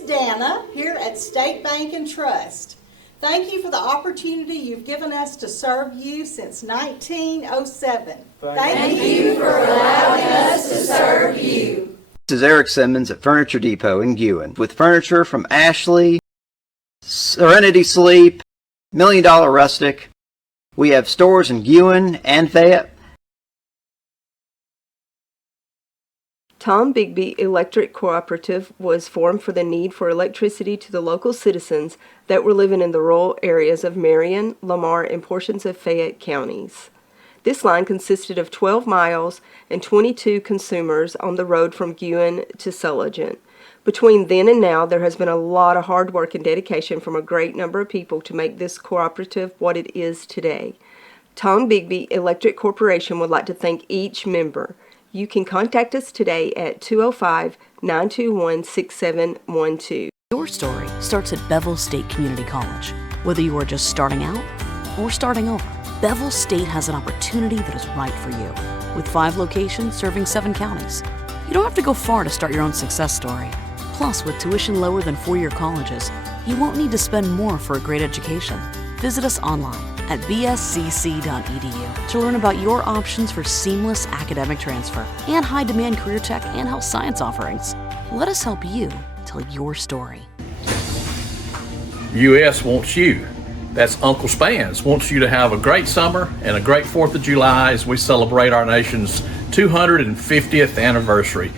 is Dana here at State Bank and Trust. Thank you for the opportunity you've given us to serve you since 1907. Thank you for allowing us to serve you. This is Eric Simmons at Furniture Depot in Guin with furniture from Ashley, Serenity Sleep, $1 Million Rustic. We have stores in Guin and Fayette. Tom Bigby Electric Cooperative was formed for the need for electricity to the local citizens that were living in the rural areas of Marion, Lamar, and portions of Fayette counties. This line consisted of 12 miles and 22 consumers on the road from Guin to Sulligent. Between then and now, there has been a lot of hard work and dedication from a great number of people to make this cooperative what it is today. Tom Bigby Electric Corporation would like to thank each member. You can contact us today at 205-921-6712. Your story starts at Bevel State Community College. Whether you are just starting out or starting over, Bevel State has an opportunity that is right for you. With 5 locations serving 7 counties, you don't have to go far to start your own success story. Plus, with tuition lower than 4-year colleges, you won't need to spend more for a great education. Visit us online at bscc.edu to learn about your options for seamless academic transfer and high-demand career tech and health science offerings. Let us help you tell your story. US wants you. That's Uncle Spans wants you to have a great summer and a great 4th of July as we celebrate our nation's 250th anniversary.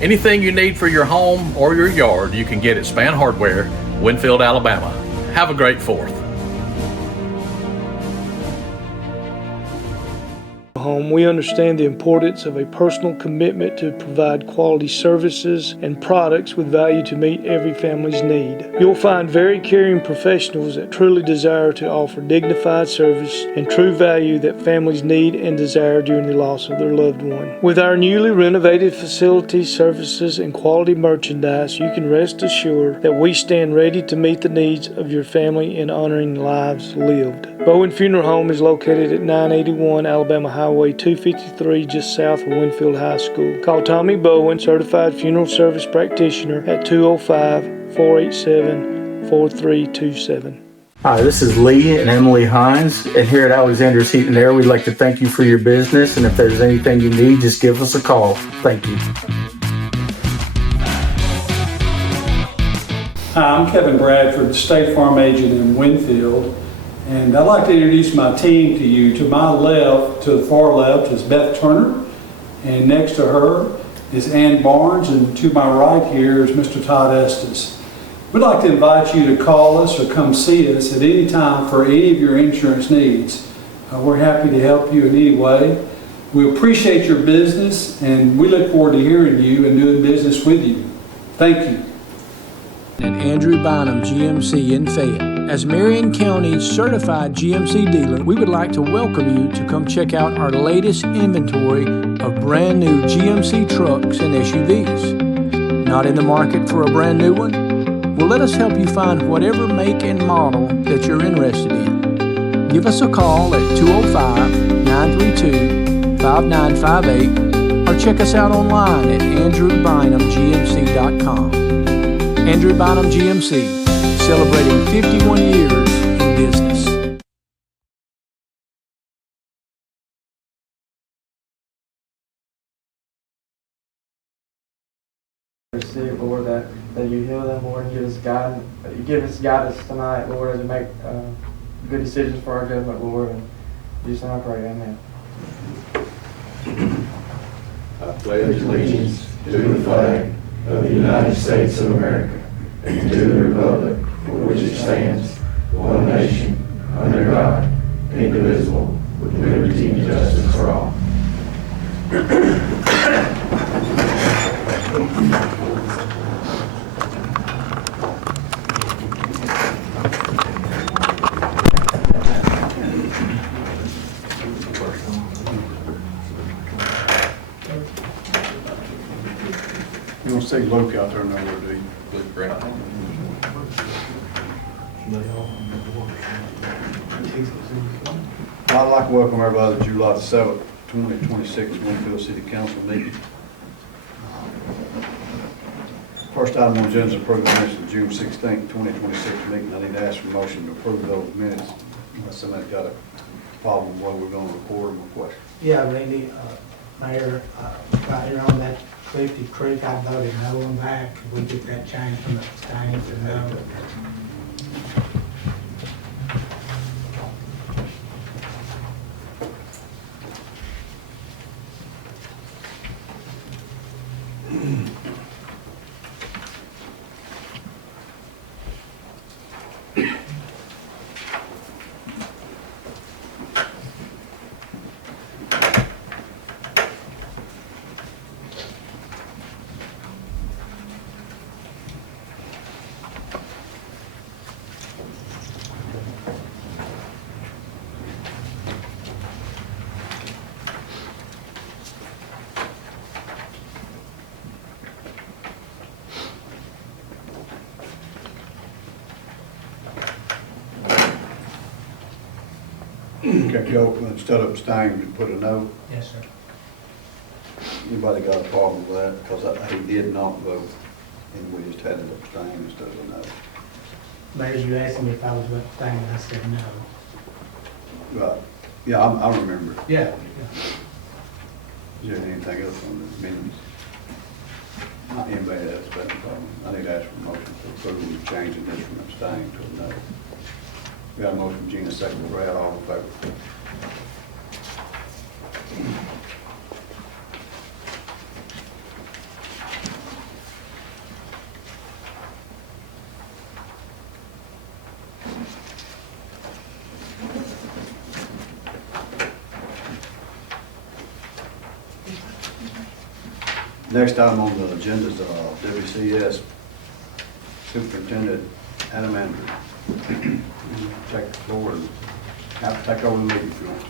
Anything you need for your home or your yard, you can get at Span Hardware, Winfield, Alabama. Have a great 4th. Home, we understand the importance of a personal commitment to provide quality services and products with value to meet every family's need. You'll find very caring professionals that truly desire to offer dignified service and true value that families need and desire during the loss of their loved one. With our newly renovated facilities, services, and quality merchandise, you can rest assured that we stand ready to meet the needs of your family in honoring lives lived. Bowen Funeral Home is located at 981 Alabama Highway 253, just south of Winfield High School. Call Tommy Bowen, Certified Funeral Service Practitioner, at 205-487-4327. Hi, this is Lee and Emily Hines, and here at Alexander's Heat and Air, we'd like to thank you for your business, and if there's anything you need, just give us a call. Thank you. Hi, I'm Kevin Bradford, State Farm Agent in Winfield. And I'd like to introduce my team to you. To my left, to the far left, is Beth Turner, and next to her is Ann Barnes, and to my right here is Mr. Todd Estes. We'd like to invite you to call us or come see us at any time for any of your insurance needs. We're happy to help you in any way. We appreciate your business, and we look forward to hearing you and doing business with you. Thank you. And Andrew Bynum, GMC in Fayette. As Marion County's certified GMC dealer, we would like to welcome you to come check out our latest inventory of brand new GMC trucks and SUVs. Not in the market for a brand new one? Well, let us help you find whatever make and model that you're interested in. Give us a call at 205-932-5958 or check us out online at andrewbynumgmc.com. Andrew Bynum GMC, celebrating 51 years in business. Receive, Lord, that you heal them, Lord, and give us guidance tonight, Lord, as we make good decisions for our government, Lord. And just I pray, amen. I pledge allegiance to the flag of the United States of America and to the republic for which it stands, one nation, under God, indivisible, with liberty and justice for all. You want to take Luke out there nowhere, do you? Luke Brown. I'd like to welcome everybody to July the 7th, 2026 Winfield City Council meeting. First item on the agenda is approve the minutes of June 16th, 2026 meeting. I need to ask for a motion to approve those minutes. Unless somebody's got a problem with whether we're going to record them or question. Yeah, Randy, Mayor, right here on that Clifty Creek, I voted no on that. Could we get that changed from abstain to no? Okay, if you instead of abstain, you put a no. Yes, sir. Anybody got a problem with that? Because he did not vote, and we just had to abstain instead of a no. Mayor, you asked me if I was abstaining, I said no. Right. Yeah, I remember. Yeah. Is there anything else on the minutes? Not anybody else got a problem? I need to ask for a motion to approve changing this from abstain to a no. We got a motion from Gina, second from Brad, all in favor? Next item on the agenda is WCS Superintendent Adam Andrew. Take the floor and have to take over the meeting if you want.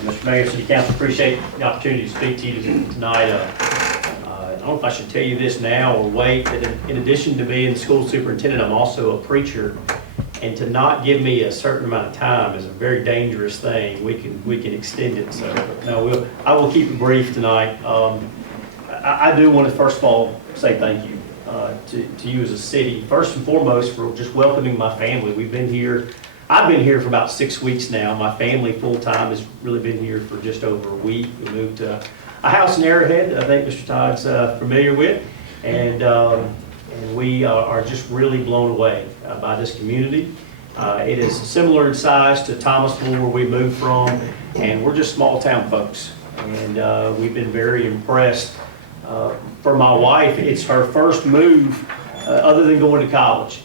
Mr. Mayor, City Council, appreciate the opportunity to speak to you tonight. I don't know if I should tell you this now or wait, but in addition to being the school superintendent, I'm also a preacher. And to not give me a certain amount of time is a very dangerous thing. We can extend it. So no, I will keep it brief tonight. I do want to first of all say thank you to you as a city, first and foremost, for just welcoming my family. We've been here. I've been here for about 6 weeks now. My family full time has really been here for just over a week. We moved to a house in Arrowhead that I think Mr. Todd's familiar with, and we are just really blown away by this community. It is similar in size to Thomasville, where we moved from, and we're just small town folks. And we've been very impressed. For my wife, it's her first move other than going to college.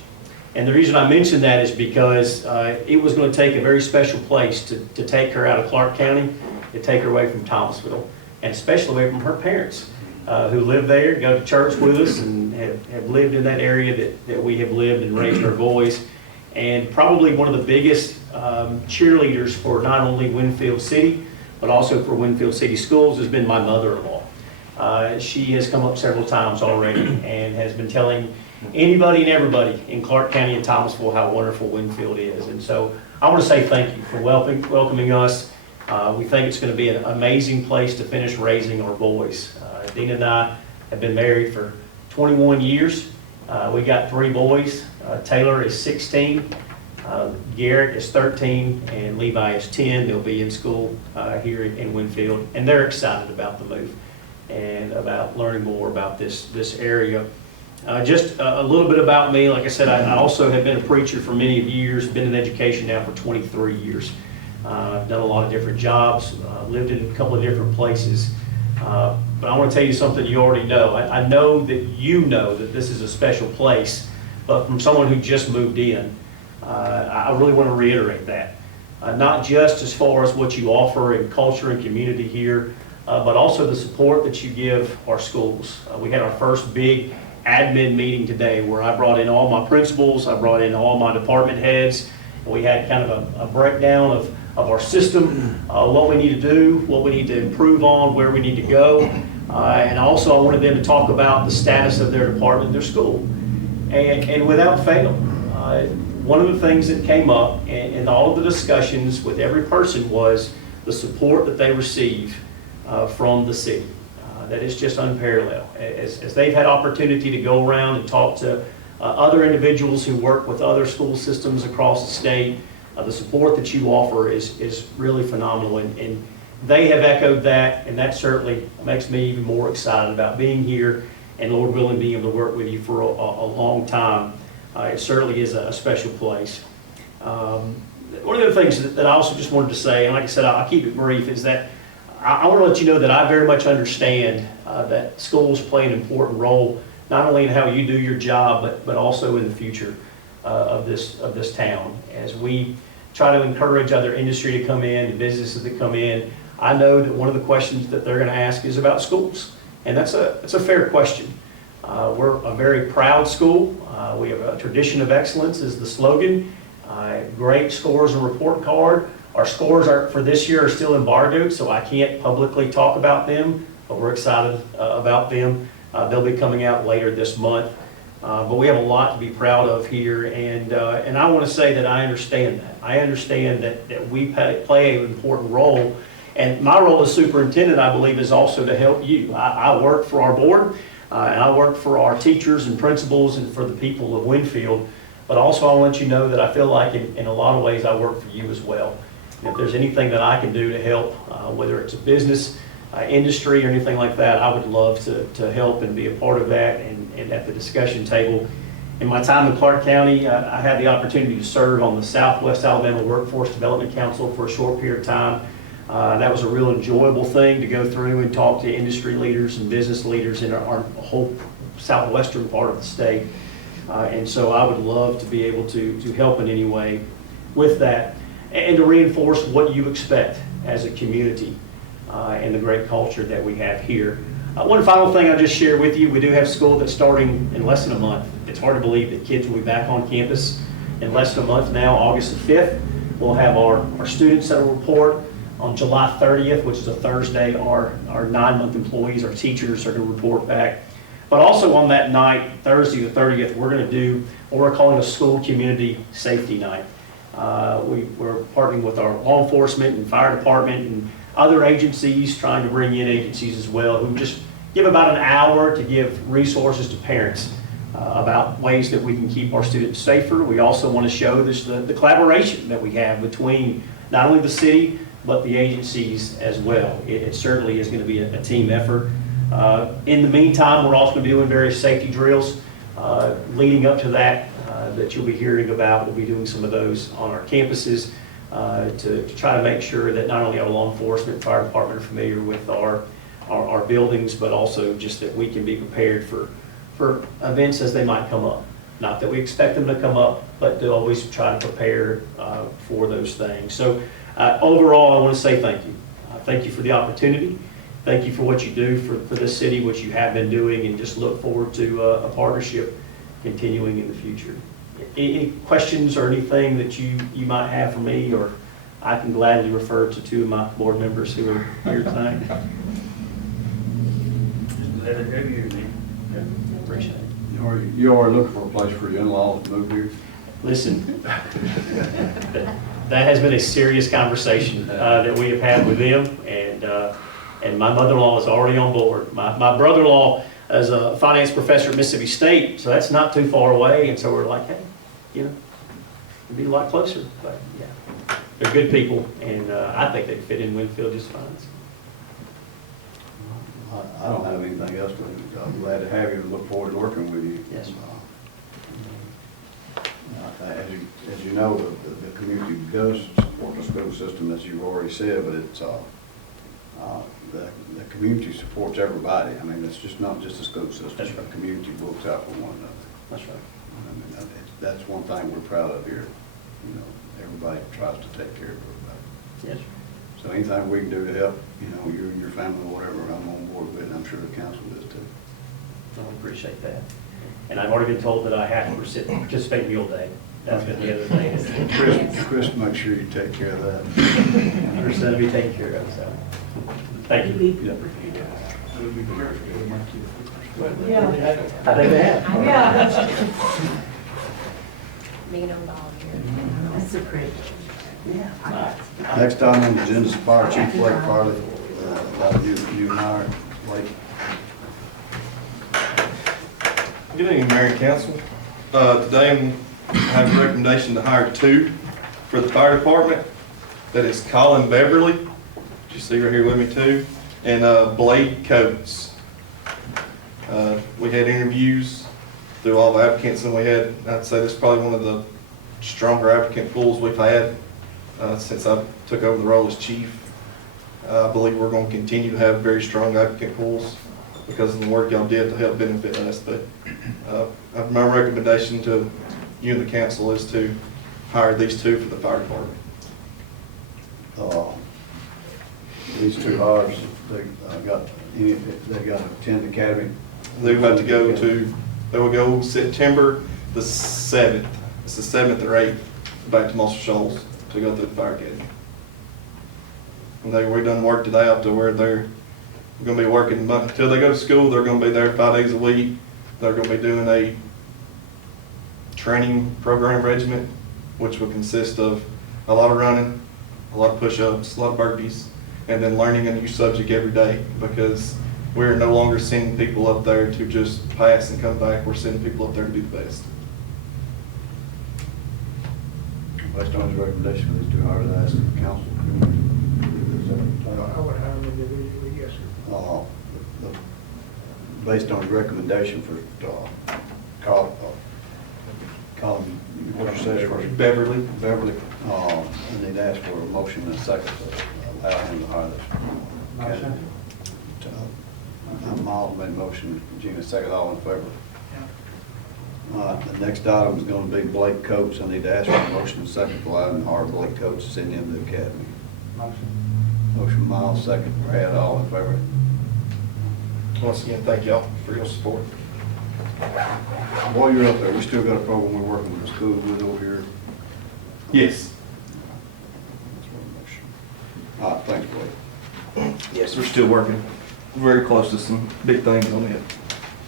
And the reason I mention that is because it was going to take a very special place to take her out of Clark County, to take her away from Thomasville, and especially away from her parents. Who live there, go to church with us, and have lived in that area that we have lived and raised our boys. And probably one of the biggest cheerleaders for not only Winfield City, but also for Winfield City Schools has been my mother-in-law. She has come up several times already and has been telling anybody and everybody in Clark County and Thomasville how wonderful Winfield is. And so I want to say thank you for welcoming us. We think it's going to be an amazing place to finish raising our boys. Dina and I have been married for 21 years. We got 3 boys. Taylor is 16, Garrett is 13, and Levi is 10. They'll be in school here in Winfield, and they're excited about the move and about learning more about this area. Just a little bit about me. Like I said, I also have been a preacher for many years, been in education now for 23 years. I've done a lot of different jobs, lived in a couple of different places. But I want to tell you something you already know. I know that you know that this is a special place, but from someone who just moved in, I really want to reiterate that. Not just as far as what you offer in culture and community here, but also the support that you give our schools. We had our first big admin meeting today where I brought in all my principals, I brought in all my department heads, and we had kind of a breakdown of our system, what we need to do, what we need to improve on, where we need to go. And also I wanted them to talk about the status of their department, their school. And without fail, one of the things that came up in all of the discussions with every person was the support that they receive from the city. that is just unparalleled. As they've had opportunity to go around and talk to other individuals who work with other school systems across the state, the support that you offer is really phenomenal. And they have echoed that, and that certainly makes me even more excited about being here and, Lord willing, being able to work with you for a long time. It certainly is a special place. One of the things that I also just wanted to say, and like I said, I'll keep it brief, is that I want to let you know that I very much understand that schools play an important role, not only in how you do your job, but also in the future of this town. As we try to encourage other industry to come in and businesses that come in, I know that one of the questions that they're going to ask is about schools, and that's a fair question. We're a very proud school. We have a tradition of excellence is the slogan. Great scores and report card. Our scores for this year are still embargoed, so I can't publicly talk about them, but we're excited about them. They'll be coming out later this month. But we have a lot to be proud of here, and I want to say that I understand that. I understand that we play an important role, and my role as superintendent, I believe, is also to help you. I work for our board, and I work for our teachers and principals and for the people of Winfield, but also I want you to know that I feel like in a lot of ways I work for you as well. And if there's anything that I can do to help, whether it's a business, industry, or anything like that, I would love to help and be a part of that and at the discussion table. In my time in Clark County, I had the opportunity to serve on the Southwest Alabama Workforce Development Council for a short period of time. That was a real enjoyable thing to go through and talk to industry leaders and business leaders in our whole southwestern part of the state. And so I would love to be able to help in any way with that and to reinforce what you expect as a community and the great culture that we have here. One final thing I'll just share with you, we do have school that's starting in less than a month. It's hard to believe that kids will be back on campus in less than a month now, August the 5th. We'll have our students that will report on July 30th, which is a Thursday. Our 9-month employees, our teachers are going to report back. But also on that night, Thursday the 30th, we're going to do what we're calling a school community safety night. We're partnering with our law enforcement and fire department and other agencies, trying to bring in agencies as well, who just give about an hour to give resources to parents about ways that we can keep our students safer. We also want to show the collaboration that we have between not only the city, but the agencies as well. It certainly is going to be a team effort. In the meantime, we're also going to be doing various safety drills leading up to that you'll be hearing about. We'll be doing some of those on our campuses to try to make sure that not only our law enforcement, fire department are familiar with our buildings, but also just that we can be prepared for events as they might come up. Not that we expect them to come up, but to always try to prepare for those things. So overall, I want to say thank you. Thank you for the opportunity. Thank you for what you do for this city, what you have been doing, and just look forward to a partnership continuing in the future. Any questions or anything that you might have for me, or I can gladly refer to two of my board members who are here tonight. Appreciate it. You are looking for a place for your in-laws to move here? Listen, that has been a serious conversation that we have had with them, and my mother-in-law is already on board. My brother-in-law is a finance professor at Mississippi State, so that's not too far away, and so we're like, hey, it'd be a lot closer, but yeah, they're good people, and I think they fit in Winfield just fine. I don't have anything else to. I'm glad to have you and look forward to working with you. Yes. As you know, the community does support the school system, as you've already said, but it's the community supports everybody. I mean, it's just not just the school system. That's right. The community looks out for one another. That's right. I mean, that's one thing we're proud of here. Everybody tries to take care of everybody. Yes. So anything we can do to help, you and your family or whatever, I'm on board with, and I'm sure the council is too. I appreciate that. And I've already been told that I have to participate in Mule Day. That's been the other thing. Chris, make sure you take care of that. Chris, that'll be taken care of, so. Thank you. Yeah. I think they have. Yeah. $1,000,000 here. That's so great. Next item on the agenda is Fire Chief Blake Farley. You hired. Blake. Good evening, Mayor and Council. Today I have a recommendation to hire two for the fire department. That is Colin Beverly, which you see right here with me too, and Blade Coates. We had interviews through all the applicants, and we had, I'd say this is probably one of the stronger applicant pools we've had since I took over the role as chief. I believe we're going to continue to have very strong applicant pools because of the work y'all did to help benefit us. But my recommendation to you and the council is to hire these two for the fire department. These two hires, they got to attend academy. They will go September the 7th. It's the 7th or 8th back to Muscle Shoals to go through the fire academy. And we done work today up to where they're going to be working until they go to school. They're going to be there 5 days a week. They're going to be doing a training program regimen, which will consist of a lot of running, a lot of push-ups, a lot of burpees, and then learning a new subject every day, because we're no longer sending people up there to just pass and come back. We're sending people up there to be the best. Based on his recommendation for these two hires, I ask the council. I would hire them individually, yes, sir. Based on his recommendation for Colin, what's your second first? Beverly. Beverly, I need to ask for a motion and a second to allow him to hire this. Motion. Miles made a motion, Gina second, all in favor? The next item is going to be Blake Coates. I need to ask for a motion and second to allow him to hire Blake Coates to send him to the academy. Motion Miles, second Brad, all in favor? Once again, thank y'all for your support. While you're up there, we still got a program we're working with the school with over here. Yes. All right, thanks, Blake. Yes, we're still working very close to some big things on it.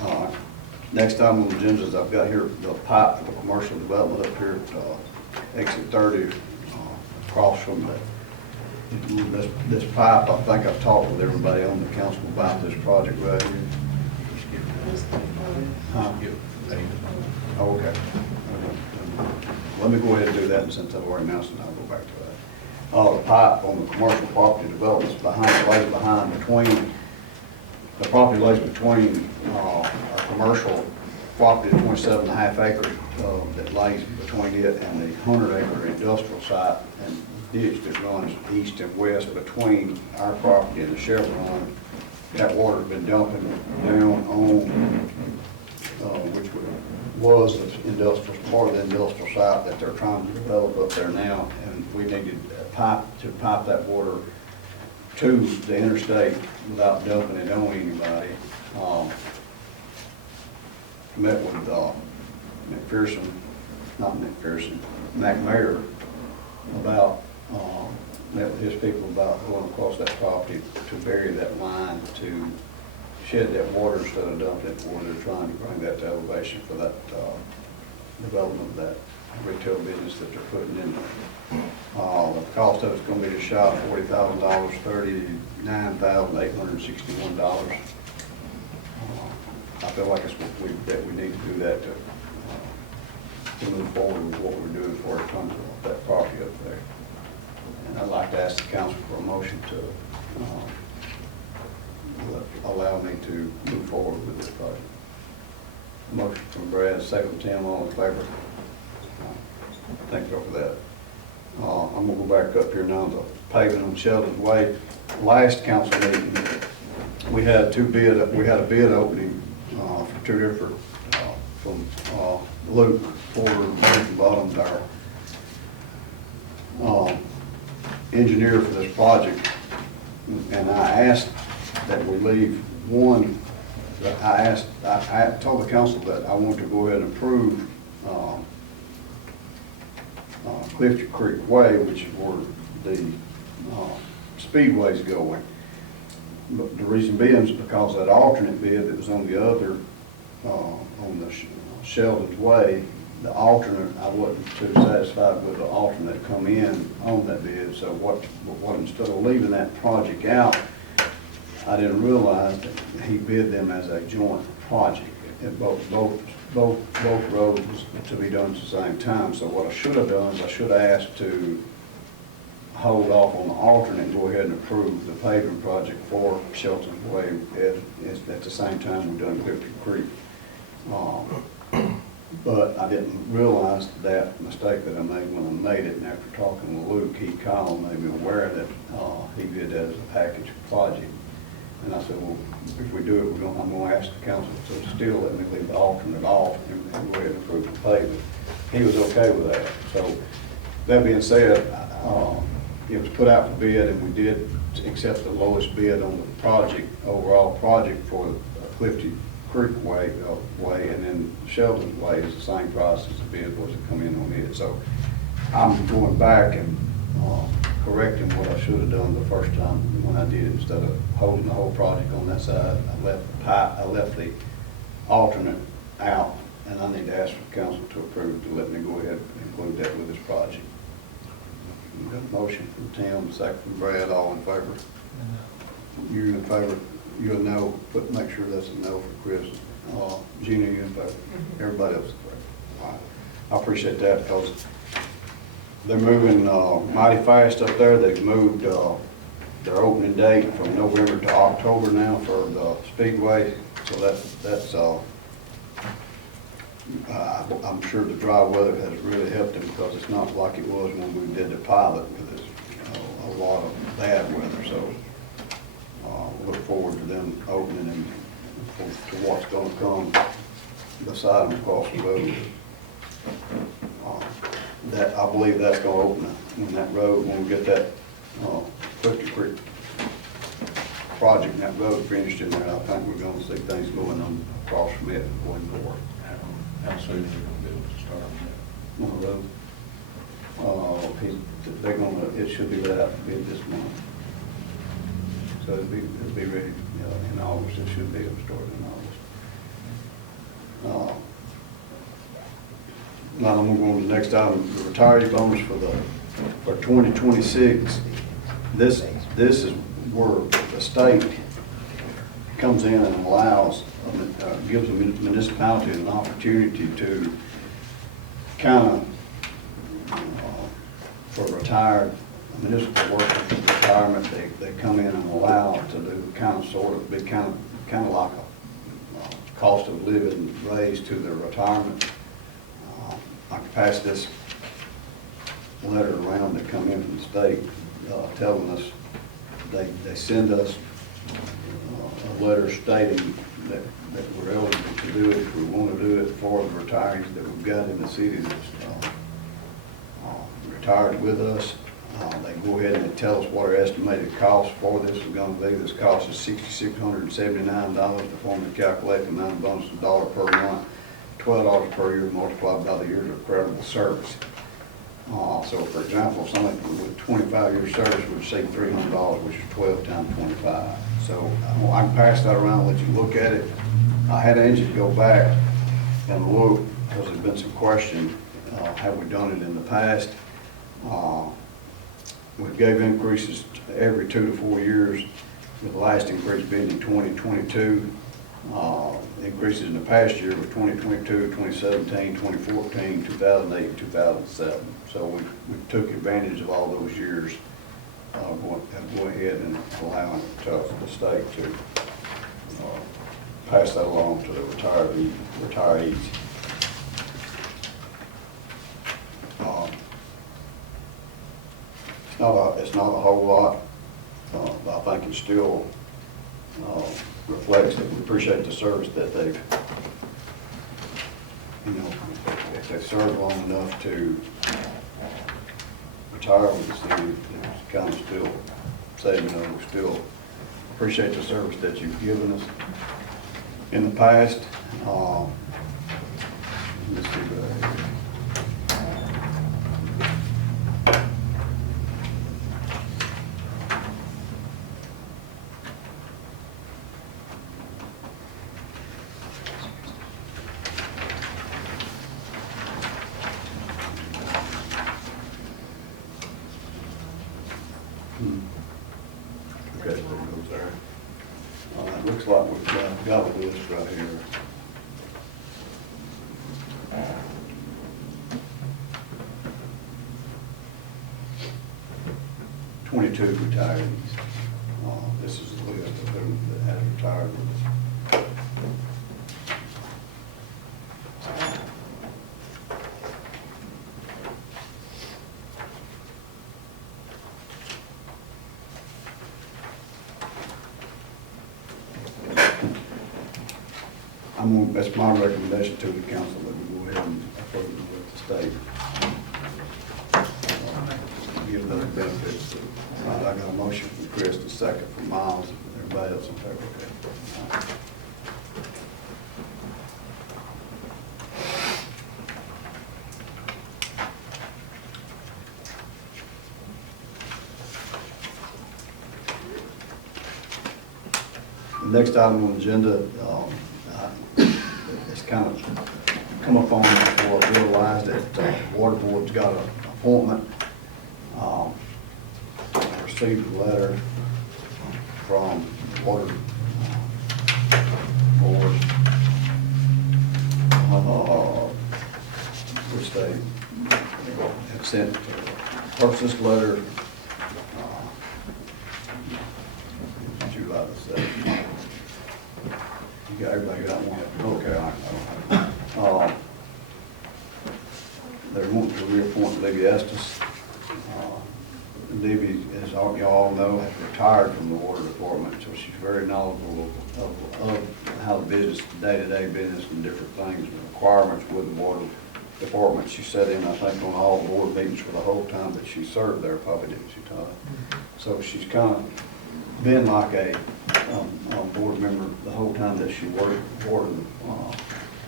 All right. Next item on the agenda is I've got here the pipe for commercial development up here at exit 30, across from this pipe. I think I've talked with everybody on the council about this project right here. Oh, okay. Let me go ahead and do that, and since I've already announced it, I'll go back to that. The pipe on the commercial property developments the property lays between a commercial property of 27.5 acres that lays between it and the 100-acre industrial site and ditch that runs east and west between our property and the Chevron. That water's been dumping down on which was the industrial part of the industrial site that they're trying to develop up there now, and we needed a pipe to pipe that water to the interstate without dumping it on anybody. Met with McMayer about, met with his people about going across that property to bury that line to shed that water instead of dumping it where they're trying to bring that to elevation for that development of that retail business that they're putting in there. The cost of it's going to be just shy of $40,000, $39,861. I feel like it's that we need to do that to move forward with what we're doing for our country off that property up there. And I'd like to ask the council for a motion to allow me to move forward with this project. Motion from Brad, second from Tim, all in favor? Thank you for that. I'm going to go back up here now to paving on Sheldon's Way. Last council meeting, we had a bid opening for two different, from Luke Porter, Bottom Tower. Engineer for this project, and I asked that we leave one. I told the council that I want to go ahead and approve Clifton Creek Way, which is where the speedway's going. But the reason being is because that alternate bid that was on the other, on the Sheldon's Way, the alternate, I wasn't too satisfied with the alternate come in on that bid. So what instead of leaving that project out, I didn't realize that he bid them as a joint project. And both roads was to be done at the same time. So what I should have done is I should have asked to hold off on the alternate and go ahead and approve the paving project for Shelton's Way at the same time we done Clifton Creek. But I didn't realize that mistake that I made when I made it, and after talking with Luke, he called and made me aware that he did that as a package project. And I said, well, if we do it, I'm going to ask the council to still let me leave the alternate off and go ahead and approve the paving. He was okay with that. So that being said, it was put out for bid, and we did accept the lowest bid on the project, overall project for Clifton Creek Way, and then Sheldon's Way is the same price as the bid was to come in on it. So I'm going back and correcting what I should have done the first time when I did it. Instead of holding the whole project on that side, I left the alternate out, and I need to ask for council to approve to let me go ahead and include that with this project. We've got a motion from Tim, second from Brad, all in favor? You in favor? You'll know, but make sure that's a no for Chris. Gina, you in favor? Everybody else is in favor. All right. I appreciate that because they're moving mighty fast up there. They've moved their opening date from November to October now for the Speedway. So that's I'm sure the dry weather has really helped them because it's not like it was when we did the pilot with this, a lot of bad weather. So look forward to them opening and to what's going to come beside them across the road. That I believe that's going to open when that road, when we get that Clifton Creek project and that road finished in there. I think we're going to see things going on across from it going forward. How soon are they going to be able to start on the road? They're going to. It should be let out to bid this month. So it'll be ready in August. It should be able to start in August. Now I'm going to go on to the next item, the retiree bonus for 2026. This is where the state comes in and allows, gives the municipality an opportunity to kind of, for retired municipal workers retirement, they come in and allow to do kind of like a cost of living raise to their retirement. I can pass this letter around that come in from the state telling us they send us a letter stating that we're eligible to do it if we want to do it for the retirees that we've got in the city that's retired with us. They go ahead and they tell us what our estimated cost for this is going to be. This cost is $6,679 to formally calculate the amount of bonus of $1 per month, $12 per year multiplied by the years of credible service. So for example, somebody with 25 years service would receive $300, which is 12 times 25. So I can pass that around and let you look at it. I had Angie go back and look because there's been some question, have we done it in the past? We gave increases every 2 to 4 years, with the last increase being in 2022. Increases in the past year was 2022, 2017, 2014, 2008, and 2007. So we took advantage of all those years, go ahead and allowing the state to pass that along to the retirees. It's not a whole lot, but I think it still reflects that we appreciate the service that they've, if they've served long enough to retire with the city, it's kind of still saying, we still appreciate the service that you've given us in the past. Let's see what I have. Okay, so it goes there. got a list right here. "22 retirees. This is the list of who that has retired with us. That's my recommendation to the council, that we go ahead and approve it with the state. Give those benefits. I got a motion from Chris, a second from Miles. Everybody else in favor of that? The next item on the agenda, it's kind of come up on before I realized that water board's got an appointment. I received a letter from the water board, which they have sent purchase letter July the 7th. You got, everybody got one? Okay, all right. They're wanting to reappoint Libby Estes. Libby, as y'all know, has retired from the water department, so she's very knowledgeable of how the business, day-to-day business and different things, the requirements with the water department. She sat in, I think, on all the board meetings for the whole time that she served there, probably, didn't she, Todd? So she's kind of been like a board member the whole time that she worked for the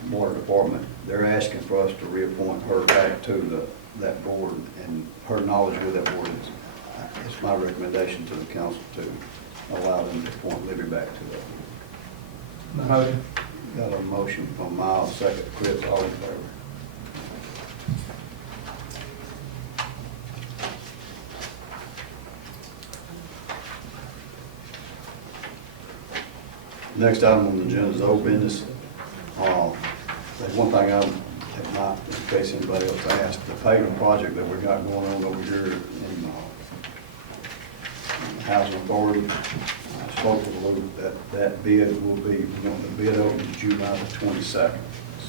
water department. They're asking for us to reappoint her back to that board, and her knowledge with that board is, it's my recommendation to the council to allow them to appoint Libby back to that. Motion. Got a motion from Miles, second Chris, all in favor. Next item on the agenda is old business. There's one thing in case anybody else asked, the paving project that we got going on over here in the Housing Authority. I spoke to Luke that bid will be, the bid opens July the 22nd.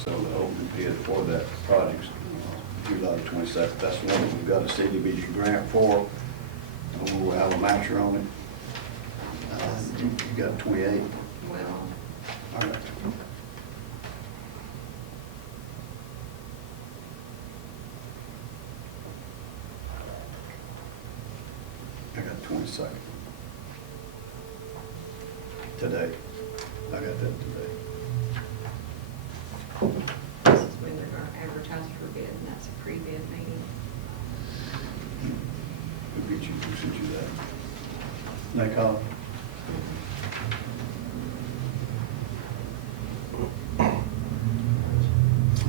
So the open bid for that project July the 22nd. That's the one that we've got a CDBG grant for. And we'll have a matcher on it. You got 28. Well, All right. I got 22nd. Today. I got that today. this is when they're going to advertise for bid, and that's a pre-bid meeting. Who sent you that? Nick,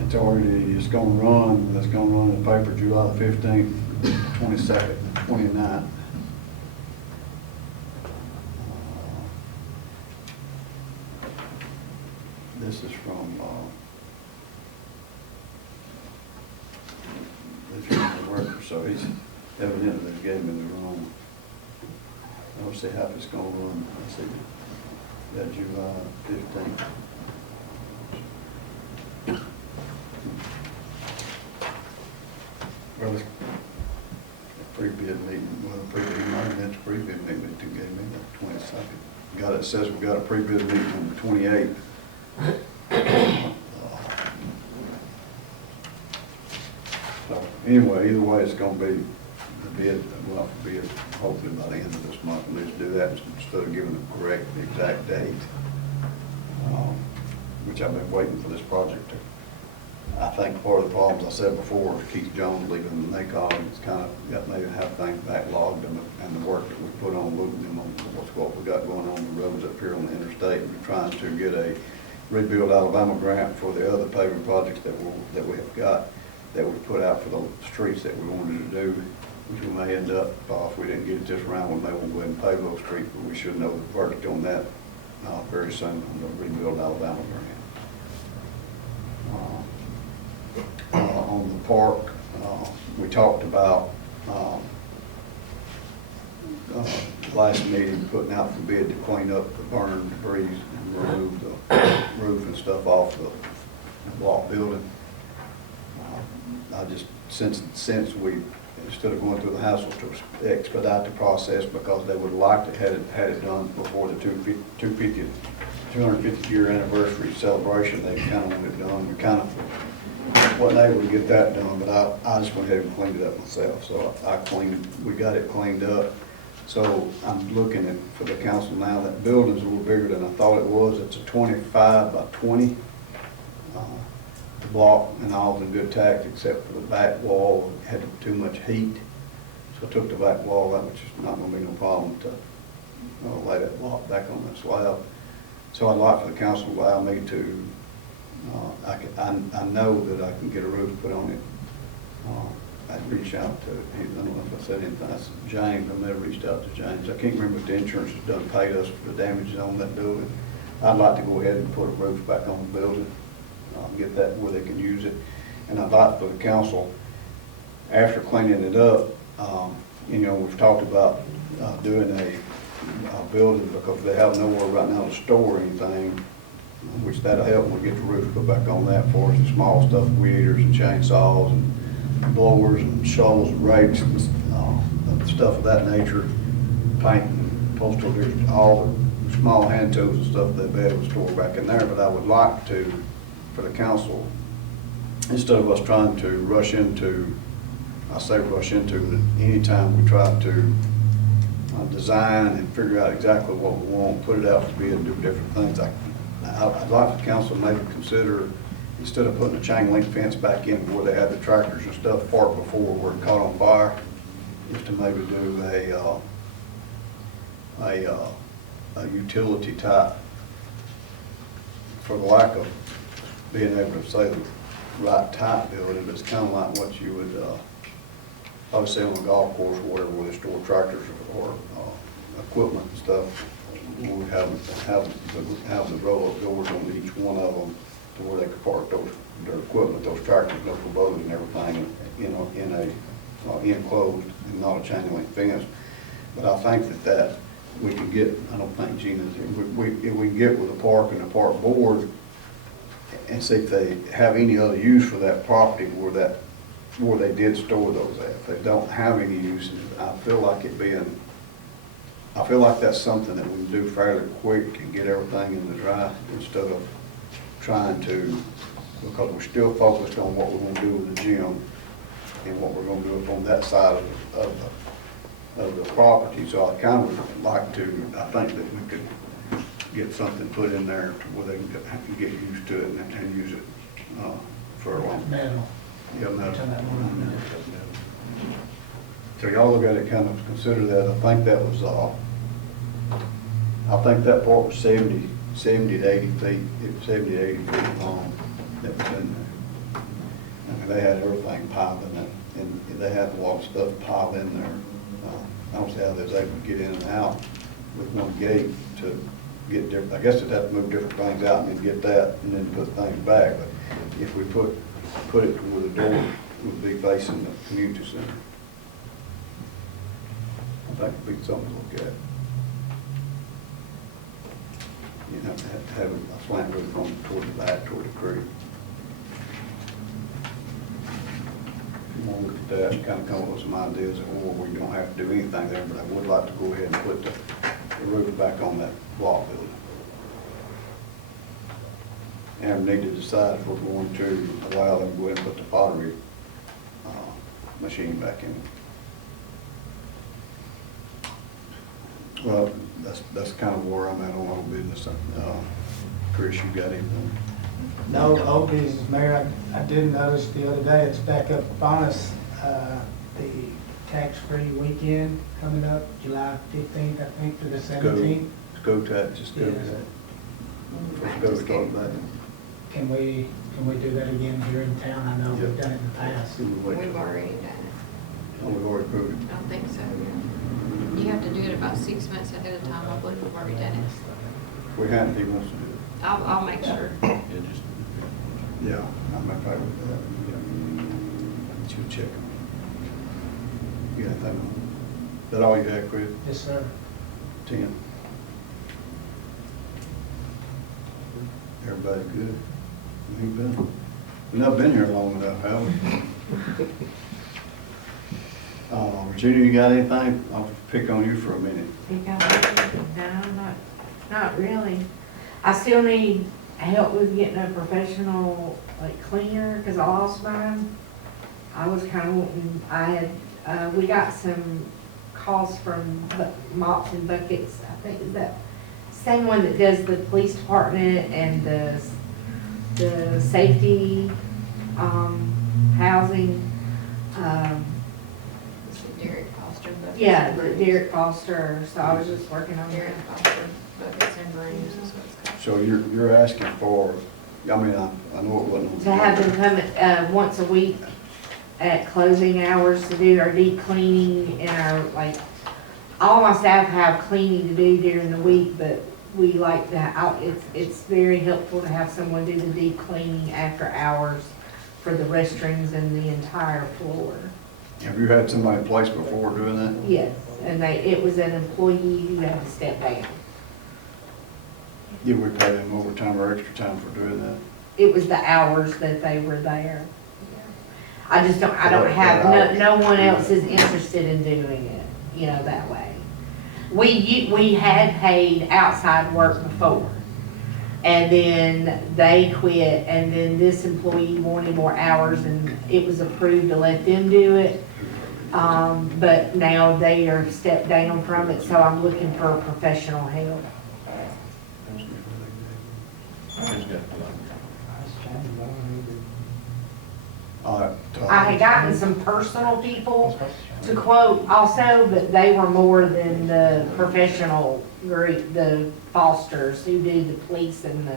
it's already, it's gonna run in the paper July the 15th, 22nd, 29th. This is from, the worker, so he's evidently they gave me the wrong. I don't see how it's gonna run. Let's see, that July 15th. Well, it's a pre-bid meeting, it's a pre-bid meeting that gave me the 22nd. It says we got a pre-bid meeting on the 28th. So anyway, either way, it's gonna be the bid, well, bid hopefully by the end of this month. Let's do that instead of giving the correct, exact date, which I've been waiting for this project to. I think part of the problems I said before, Keith Jones leaving the NACOG, it's kind of got maybe have things backlogged, and the work that we put on moving them on what we got going on the roads up here on the interstate. We're trying to get a Rebuild Alabama grant for the other paving projects that we have got, that we put out for those streets that we wanted to do, which we may end up, if we didn't get it this round, we may want to go ahead and pave those streets, but we should know the verdict on that very soon on the Rebuild Alabama grant. On the park, we talked about last meeting putting out for bid to clean up the burned debris and remove the roof and stuff off the block building. I just, since we, instead of going through the hassle to expedite the process, because they would like to had it done before the 250th year anniversary celebration, they kind of wanted it done. We kind of wasn't able to get that done, but I just went ahead and cleaned it up myself. So we got it cleaned up. So I'm looking at, for the council now, that building's a little bigger than I thought it was. It's a 25 by 20 block, and all in good tact except for the back wall. It had too much heat. So I took the back wall out, which is not going to be no problem to lay that block back on that slab. So I'd like for the council to allow me to, I know that I can get a roof put on it. I'd reach out to, I don't know if I said anything, I said James, I never reached out to James. I can't remember if the insurance has done paid us for the damages on that building. I'd like to go ahead and put a roof back on the building, get that where they can use it. And I'd like for the council, after cleaning it up, we've talked about doing a building, because they have nowhere right now to store anything, which that'll help when we get the roof put back on that for us, the small stuff, weed eaters and chainsaws and blowers and shovels and rakes and stuff of that nature, paint and postal, all the small hand tools and stuff they'll be able to store back in there. But I would like to, for the council, instead of us trying to rush into, anytime we try to design and figure out exactly what we want, put it out to bid and do different things. I'd like the council maybe consider, instead of putting a chain link fence back in where they had the tractors and stuff parked before where it caught on fire, is to maybe do a utility type, for the lack of being able to say the right type building, but it's kind of like what you would obviously on a golf course or whatever, where they store tractors or equipment and stuff. We have the roll-up doors on each one of them to where they could park their equipment, those tractors, those boats and everything, in a enclosed and not a chain link fence. But I think that we can get, I don't think Gina's here, if we can get with the park and the park board and see if they have any other use for that property where they did store those at. If they don't have any uses, I feel like that's something that we can do fairly quick and get everything in the dry, instead of trying to, because we're still focused on what we're going to do with the gym and what we're going to do on that side of the property. So I kind of like to, I think that we could get something put in there to where they can get used to it and use it for a long time. Yeah, metal. So y'all look at it, kind of consider that. I think that was, that part was 70 to 80 feet, 70 to 80 feet long that was in there. I mean, they had everything piled in it, and they had a lot of stuff piled in there. I don't see how they was able to get in and out with one gate to get different. I guess they'd have to move different things out and then get that and then put things back. But if we put it where the door would be facing the community center, I think it'd be something to look at. You have to have a slant roof on toward the back, toward the creek. If you want to look at that, kind of come up with some ideas of where we don't have to do anything there, but I would like to go ahead and put the roof back on that block building. And we need to decide if we're going to allow them to go ahead and put the pottery machine back in. Well, that's kind of where I'm at on old business. Chris, you got anything? No, old business, Mayor. I did notice the other day, it's back up on us, the tax-free weekend coming up, July 15th, I think, to the 17th. School tax, just go to that. First go to that. Can we do that again here in town? I know we've done it in the past. We've already done it. Oh, we've already approved it. I don't think so. You have to do it about 6 months ahead of time. I believe we've already done it. If we have, he wants to do it. I'll make sure. Yeah, just, yeah, I'm okay with that. Get you a check. You got that on? Is that all you had, Chris? Yes, sir. 10. Everybody good? We've not been here long enough, have we? Virginia, you got anything? I'll pick on you for a minute. No, not really. I still need help with getting a professional cleaner because I lost mine. I was kind of wanting, we got some calls from Mops and Buckets. I think is that same one that does the police department and the safety, housing. Derek Foster. Yeah, Derek Foster. So I was just working on Derek that. Foster, Buckets and Brooms is what it's called. So you're asking for, I mean, I know it wasn't. To have them come once a week at closing hours to do our deep cleaning and our, all my staff have cleaning to do during the week, but we like that. It's very helpful to have someone do the deep cleaning after hours for the restrooms and the entire floor. Have you had somebody in place before doing that? Yes, and it was an employee who had to step down. Did we pay them overtime or extra time for doing that? It was the hours that they were there. I just don't have, no one else is interested in doing it, that way. We had paid outside work before, and then they quit, and then this employee wanted more hours, and it was approved to let them do it. But now they are stepped down from it, so I'm looking for professional help. I had gotten some personal people to quote also, but they were more than the professional group, the Fosters who do the police and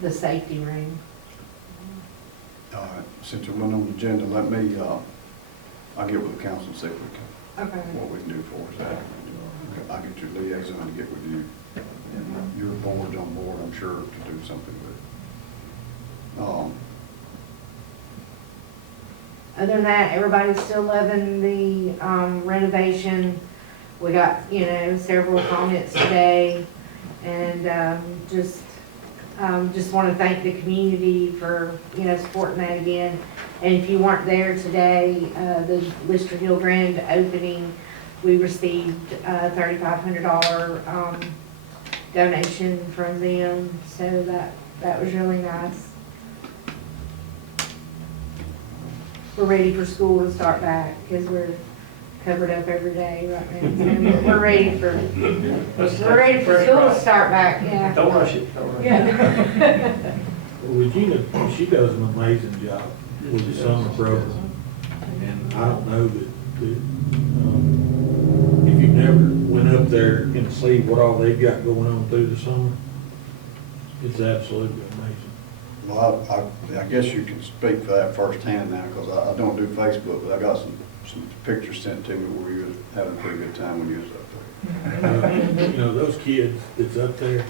the safety room. All right, since it went on the agenda, let me, I'll get with the council and see if we can, what we can do for us. I'll get your liaison to get with you. And your board's on board, I'm sure, to do something with it. Other than that, everybody's still loving the renovation. We got, several comments today, and just want to thank the community for, supporting that again. And if you weren't there today, the Lister Hill Grand opening, we received a $3,500 donation from them, so that was really nice. We're ready for school to start back because we're covered up every day right now. So we're ready for school to start back. Yeah. Don't rush it. Don't rush it. Yeah. Well, Regina, she does an amazing job with the summer program, and I don't know that if you've never went up there and see what all they've got going on through the summer, it's absolutely amazing. Well, I guess you can speak for that firsthand now, because I don't do Facebook, but I got some pictures sent to me where you was having a pretty good time when you was up there. Those kids that's up there,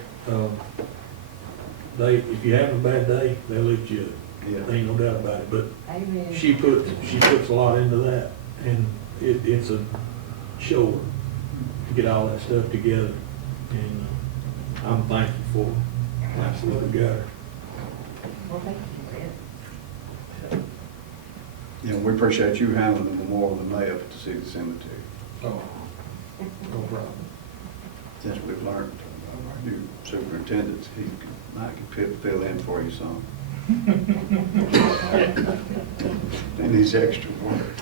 if you have a bad day, they lift you up. Yeah. Ain't no doubt about it. But Amen. she puts a lot into that, and it's a chore to get all that stuff together. And I'm thankful for her. Absolutely got her. Well, thank you. Yeah, we appreciate you handling the Memorial and May up at the city cemetery. Oh, no problem. Since we've learned, our new superintendent, he might can fill in for you some. And he's extra work.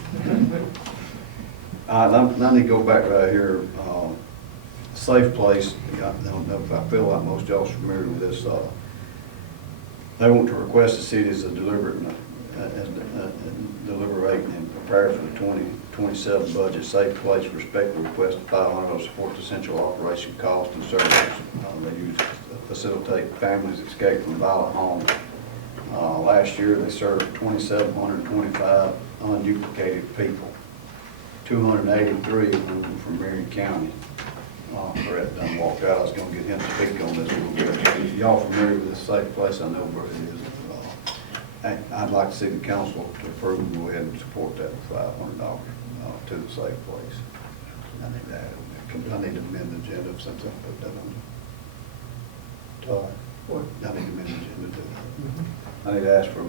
I need to go back right here. Safe Place, I don't know if I feel like most of y'all are familiar with this. They want to request the city as a deliberate and prepare for the 2027 budget. Safe Place respectfully request $500 to support the essential operation cost and services they use to facilitate families escape from violent homes. Last year they served 2,725 unduplicated people, 283 of them from Marion County. Brett done walked out. I was gonna get him to speak on this a little bit. Y'all familiar with this safe place? I know Brett is. I'd like to see the council to approve and go ahead and support that with $500 to the safe place. I need to add, I need to amend the agenda if something, put that on. Todd? What? I need to amend the agenda to that. I need to ask for a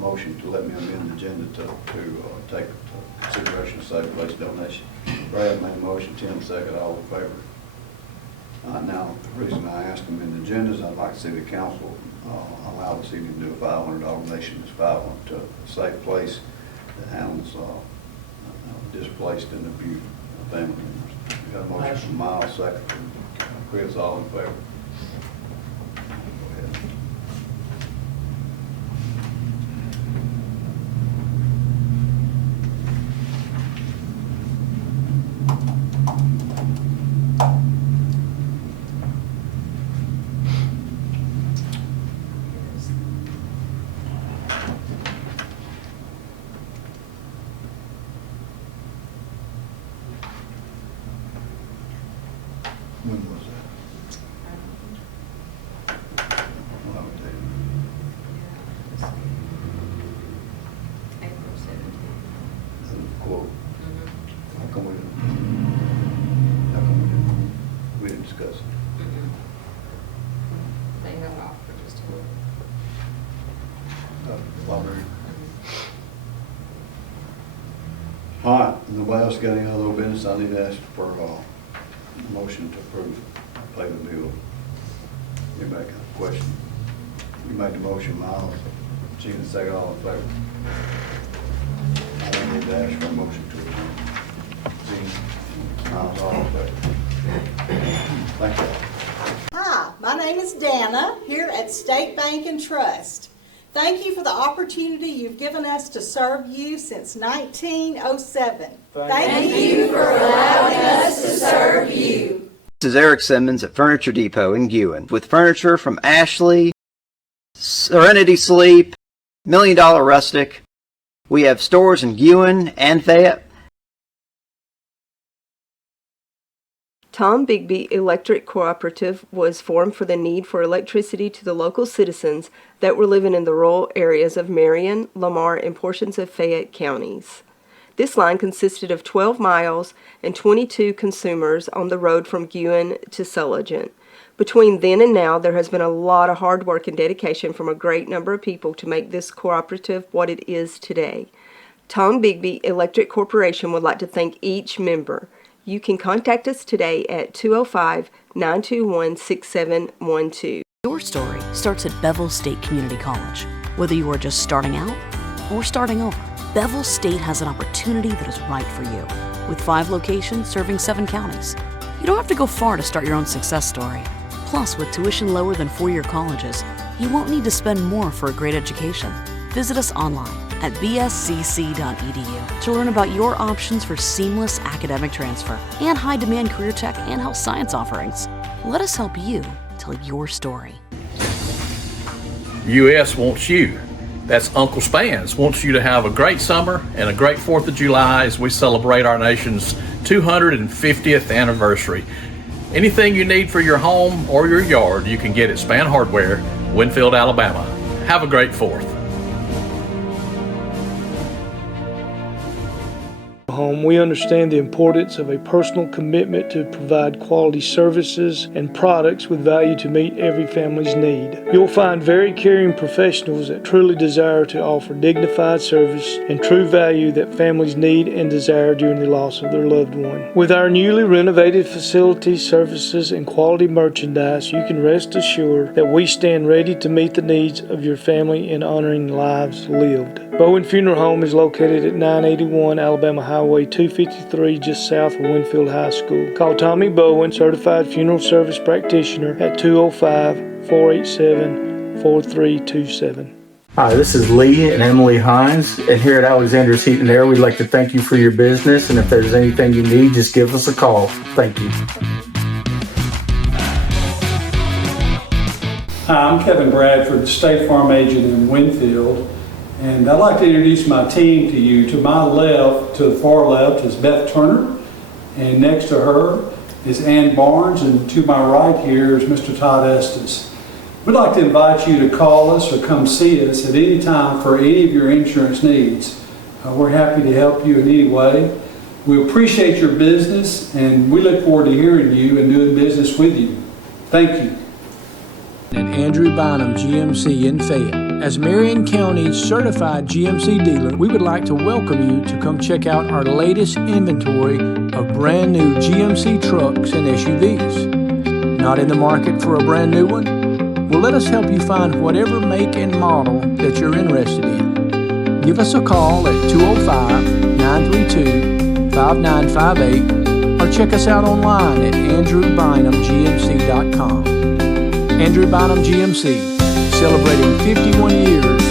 motion to let me amend the agenda to take consideration of safe place donation. Brad made a motion, Tim second, all in favor. Now, the reason I asked them in the agendas, I'd like to see the council allow this evening to do a $500 donation to a safe place that handles displaced and abused family members. We got a motion from Miles, second from Chris, all in favor. Go ahead. When was that? Well, I would tell you. April 17th. That's a quote. How come we didn't discuss it? They held off for just a little. Library. All right, nobody else got any other business? I need to ask for motion to approve, pay the bill. Anybody got a question? You made the motion, Miles. Gina, second, all in favor. I don't need to ask for a motion to approve. Gina, Miles, all in favor. Thank you. Hi, my name is Dana, here at State Bank and Trust. Thank you for the opportunity you've given us to serve you since 1907. Thank you for allowing us to serve you. This is Eric Simmons at Furniture Depot in Gewen with furniture from Ashley, Serenity Sleep, $1 Million Rustic. We have stores in Gewen and Fayette. Tom Bigby Electric Cooperative was formed for the need for electricity to the local citizens that were living in the rural areas of Marion, Lamar, and portions of Fayette counties. This line consisted of 12 miles and 22 consumers on the road from Gewen to Sulligent. Between then and now, there has been a lot of hard work and dedication from a great number of people to make this cooperative what it is today. Tom Bigby Electric Corporation would like to thank each member. You can contact us today at 205-921-6712. Your story starts at Bevel State Community College. Whether you are just starting out or starting over, Bevel State has an opportunity that is right for you. With 5 locations serving 7 counties, you don't have to go far to start your own success story. Plus, with tuition lower than 4-year colleges, you won't need to spend more for a great education. Visit us online at bscc.edu to learn about your options for seamless academic transfer and high-demand career tech and health science offerings. Let us help you tell your story. US wants you. That's Uncle Spans wants you to have a great summer and a great 4th of July as we celebrate our nation's 250th anniversary. Anything you need for your home or your yard, you can get at Span Hardware, Winfield, Alabama. Have a great 4th. Home, we understand the importance of a personal commitment to provide quality services and products with value to meet every family's need. You'll find very caring professionals that truly desire to offer dignified service and true value that families need and desire during the loss of their loved one. With our newly renovated facilities, services, and quality merchandise, you can rest assured that we stand ready to meet the needs of your family in honoring lives lived. Bowen Funeral Home is located at 981 Alabama Highway 253, just south of Winfield High School. Call Tommy Bowen, Certified Funeral Service Practitioner, at 205-487-4327. Hi, this is Lee and Emily Hines, and here at Alexander's Heat and Air, we'd like to thank you for your business, and if there's anything you need, just give us a call. Thank you. Hi, I'm Kevin Bradford, State Farm Agent in Winfield, and I'd like to introduce my team to you. To my left, to the far left, is Beth Turner, and next to her is Ann Barnes, and to my right here is Mr. Todd Estes. We'd like to invite you to call us or come see us at any time for any of your insurance needs. We're happy to help you in any way. We appreciate your business, and we look forward to hearing you and doing business with you. Thank you. And Andrew Bynum, GMC in Fayette. As Marion County's certified GMC dealer, we would like to welcome you to come check out our latest inventory of brand new GMC trucks and SUVs. Not in the market for a brand new one? Well, let us help you find whatever make and model that you're interested in. Give us a call at 205-932-5958 or check us out online at andrewbynumgmc.com. Andrew Bynum GMC, celebrating 51 years